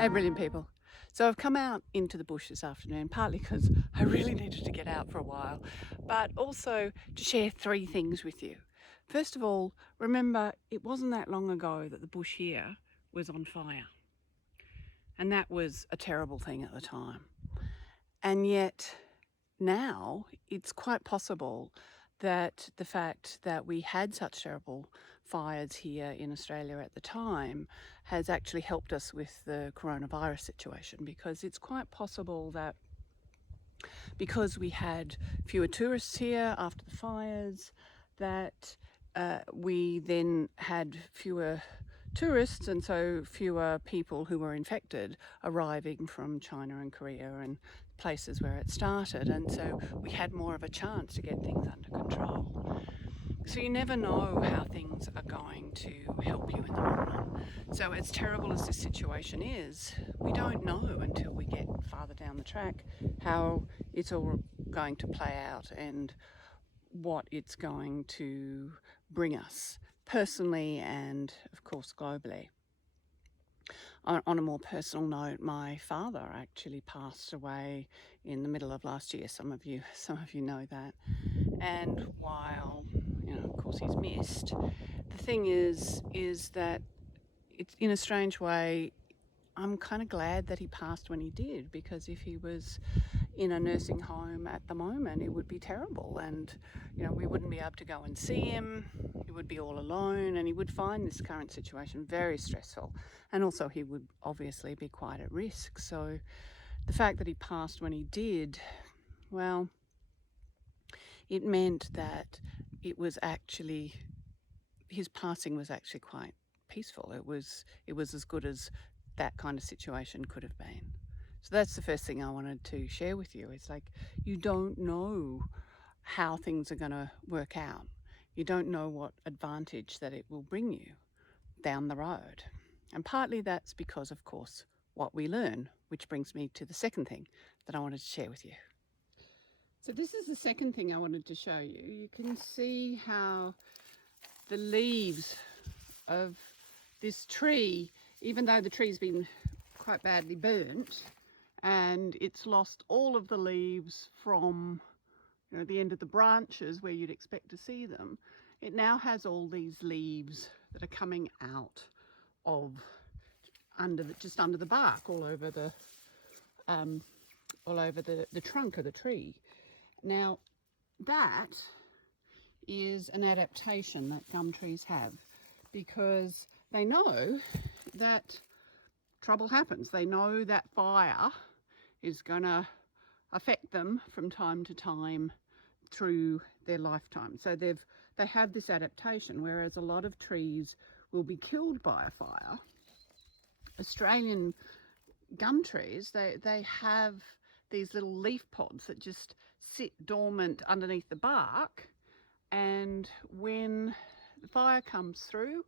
Hey, brilliant people. So I've come out into the bush this afternoon, partly because I really needed to get out for a while, but also to share three things with you. First of all, remember it wasn't that long ago that the bush here was on fire. And that was a terrible thing at the time. And yet now it's quite possible that the fact that we had such terrible fires here in Australia at the time has actually helped us with the coronavirus situation, because it's quite possible that because we had fewer tourists here after the fires, that we then had fewer tourists and so fewer people who were infected arriving from China and Korea and places where it started, and so we had more of a chance to get things under control. So you never know how things are going to help you in the long run. So as terrible as this situation is, we don't know until we get farther down the track how it's all going to play out and what it's going to bring us personally and of course globally. On a more personal note, my father actually passed away in the middle of last year. Some of you know that. And while, of course he's missed, the thing is that it's, in a strange way, I'm kind of glad that he passed when he did, because if he was in a nursing home at the moment, it would be terrible, and we wouldn't be able to go and see him. He would be all alone, and he would find this current situation very stressful, and also he would obviously be quite at risk. So the fact that he passed when he did, well, it meant that it was actually, his passing was actually quite peaceful. It was as good as that kind of situation could have been. So that's the first thing I wanted to share with you. It's like, you don't know how things are going to work out. You don't know what advantage that it will bring you down the road. And partly that's because, of course, what we learn, which brings me to the second thing that I wanted to share with you. So this is the second thing I wanted to show you. You can see how the leaves of this tree, even though the tree's been quite badly burnt and it's lost all of the leaves from the end of the branches where you'd expect to see them, it now has all these leaves that are coming out of just under the bark, all over the trunk of the tree. Now that is an adaptation that gum trees have, because they know that trouble happens. They know that fire is going to affect them from time to time through their lifetime. So they have this adaptation, whereas a lot of trees will be killed by a fire. Australian gum trees, they have these little leaf pods that just sit dormant underneath the bark, and when the fire comes through,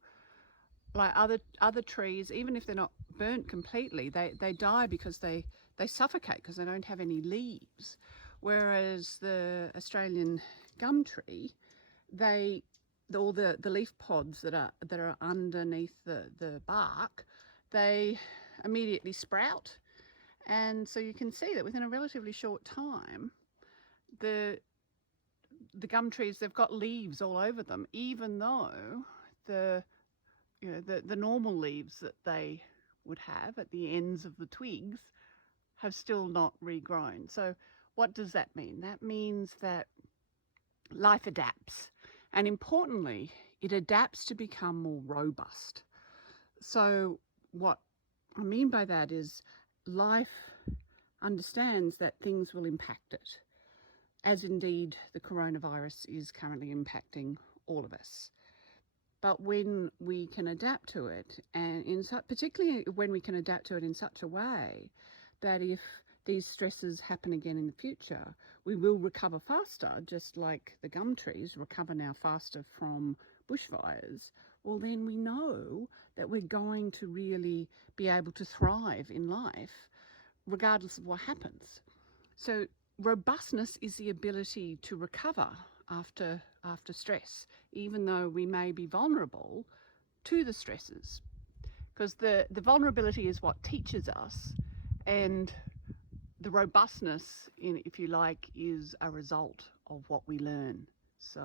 like other trees, even if they're not burnt completely, they die because they suffocate because they don't have any leaves. Whereas the Australian gum tree, all the leaf pods that are underneath the bark, they immediately sprout, and so you can see that within a relatively short time, the gum trees, they've got leaves all over them, even though the normal leaves that they would have at the ends of the twigs have still not regrown. So what does that mean? That means that life adapts, and importantly, it adapts to become more robust. So what I mean by that is life understands that things will impact it, as indeed the coronavirus is currently impacting all of us. But when we can adapt to it, and particularly when we can adapt to it in such a way that if these stresses happen again in the future, we will recover faster, just like the gum trees recover now faster from bushfires, well, then we know that we're going to really be able to thrive in life regardless of what happens. So robustness is the ability to recover after stress, even though we may be vulnerable to the stresses. because the vulnerability is what teaches us, and the robustness, if you like, is a result of what we learn. So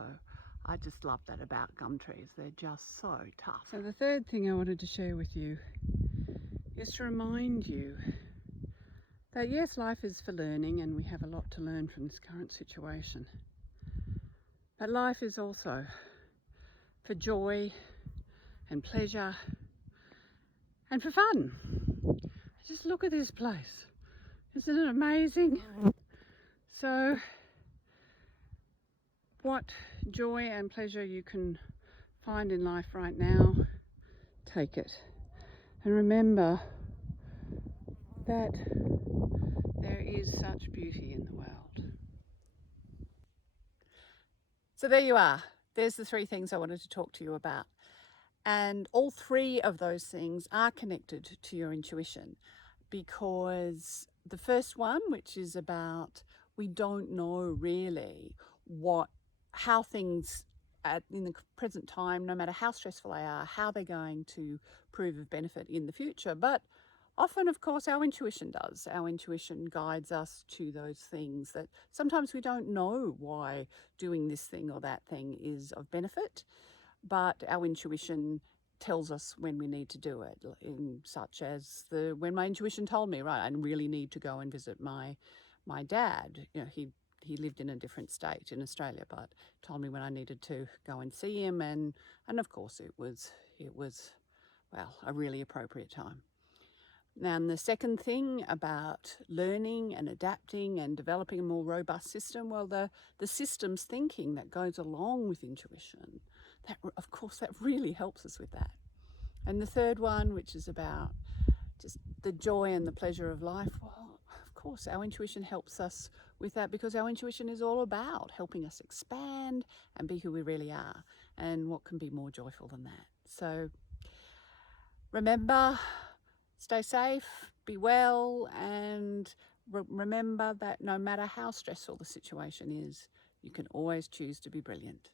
I just love that about gum trees. They're just so tough. So the third thing I wanted to share with you is to remind you that yes, life is for learning, and we have a lot to learn from this current situation. But life is also for joy and pleasure and for fun. Just look at this place. Isn't it amazing? So what joy and pleasure you can find in life right now, take it. And remember that there is such beauty in the world. So there you are. There's the three things I wanted to talk to you about. And all three of those things are connected to your intuition, because the first one, which is about we don't know really how things in the present time, no matter how stressful they are, how they're going to prove of benefit in the future. But often, of course, our intuition does. Our intuition guides us to those things that sometimes we don't know why doing this thing or that thing is of benefit, but our intuition tells us when we need to do it, in such as when my intuition told me, right, I really need to go and visit my dad. You know, he lived in a different state in Australia, but told me when I needed to go and see him, and of course it was well, a really appropriate time. Now, and the second thing about learning and adapting and developing a more robust system, well, the systems thinking that goes along with intuition, that, of course, that really helps us with that. And the third one, which is about just the joy and the pleasure of life, well, of course, our intuition helps us with that, because our intuition is all about helping us expand and be who we really are. And what can be more joyful than that? So remember, stay safe, be well, and remember that no matter how stressful the situation is, you can always choose to be brilliant.